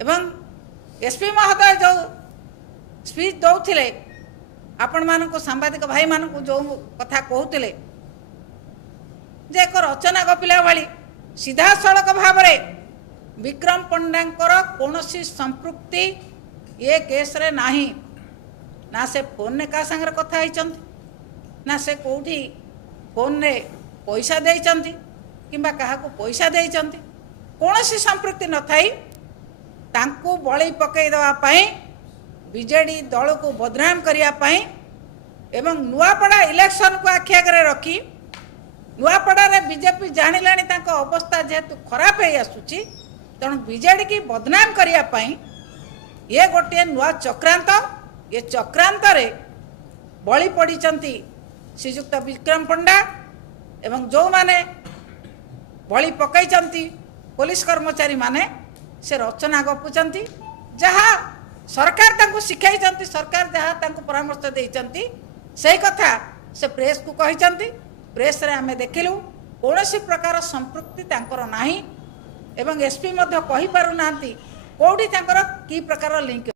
एवं एसपी महोदय जो स्पीच दौले आपण मानक सांबादिक भाई मानक जो कथा कहते जे एक रचना गपिला भाई सीधा सड़क भाव में विक्रम पंडांकर कौन संपृक्ति ये केस रे नाही ना से फोन ने का संगे कथा होती ना से कौटी फोन ने पैसा देइचंती किंबा कहा पैसा देइचंती कौन संपृक्ति न थाई तांको बळी पकई देवा पाई बीजेडी दल को बदनाम करिया पाई एवं नुआपड़ा इलेक्शन को आखि आगे रखी नुआपड़ा रे बीजेपी जानिलानी तांको अवस्था जेहेतु खराब है आसुची तेणु बीजेडी की बदनाम करिया पाई ये गोटे नुआ चक्रांत ये चक्रांत रे बळी पड़ीचंती श्रीजुक्त विक्रम पंडा एवं जो माने बळी पकईचंती पुलिस कर्मचारी माने से रचना गपुचंती जहाँ सरकार तांको शिखाइचंती सरकार जहाँ तांको परामर्श देइचंती सही कथा से प्रेस को कहिचंती प्रेस रे आमे देखिलु कौनसी प्रकार संपृक्ति तांकर नाही एवं एसपी मध्य कहि पारु नांती कोठी तांकर की प्रकार लिंक